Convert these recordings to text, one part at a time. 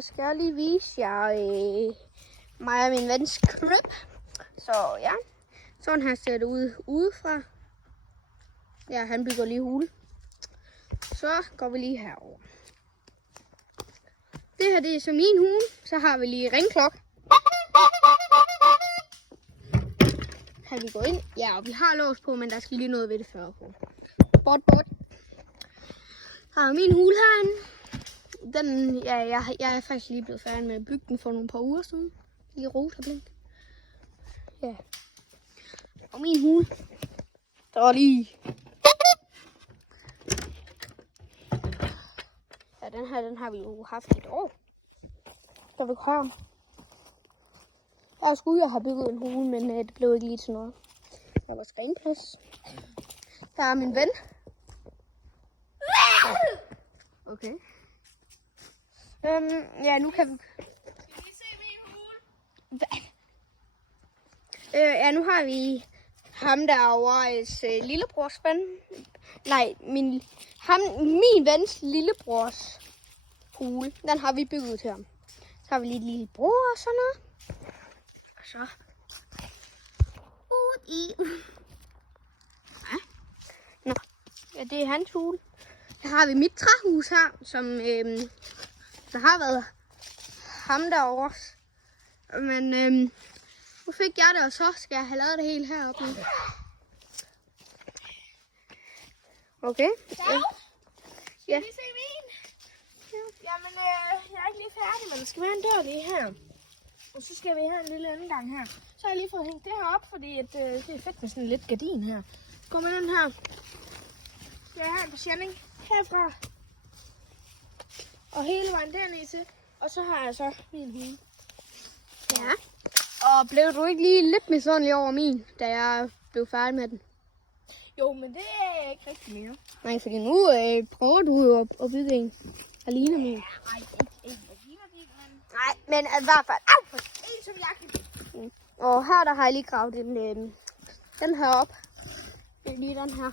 skal jeg lige vise jer mig og min vens crib. Så ja, sådan her ser det ud udefra. Ja, han bygger lige hule. Så går vi lige herover. Det her, det er så min hule. Så har vi lige ringklokke. Kan vi gå ind? Ja, og vi har lås på, men der skal lige noget ved det før. Bort. Har min hule herinde. Den, ja, jeg er faktisk lige blevet færdig med at bygge den for nogle par uger siden. Lige rosa blink. Ja. Og min hule. Der var lige. Ja, den har vi jo haft et år. Der vil komme. Jeg skulle have bygget en hule, men det blev ikke lige til noget. Der var skrinplads. Der er min ven. Okay. Ja, nu kan vi... Skal vi se min hule? Ja, nu har vi ham derovre, lillebrors ven. Nej, min vens lillebrors hule. Den har vi bygget til ham. Så har vi lige et lille bror og sådan noget. Og så... ud i... Ja. Nå, ja, det er hans hule. Så har vi mit træhus her, som der har været ham derovre. Men nu fik jeg det, og så skal jeg have lavet det hele heroppe. Okay. Ja. Skal vi se min? Ja. Jamen, jeg er ikke lige færdig, men der skal være en dør lige her. Og så skal vi have en lille indgang her. Så har jeg lige fået hængt det her op, fordi at, det er fedt med sådan en lidt gardin her. Så går man den her. Så jeg har en betjening herfra. Og hele vejen dernede til. Og så har jeg så min hule. Ja. Og blev du ikke lige lidt misundelig over min, da jeg blev færdig med den? Jo, men det er ikke rigtig mere. Nej, fordi nu prøver du jo at bygge en, der ligner min. Nej, ikke der ligner din, men... Nej, men i hvert fald. Au! En som jeg kan... Og her der har jeg lige gravet den her op. Det er lige den her.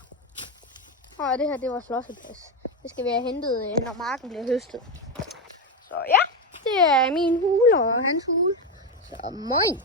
Og det her, det var slåsseplads. Det skal vi have hentet, når marken bliver høstet. Så ja, det er min hule og hans hule. Så moin!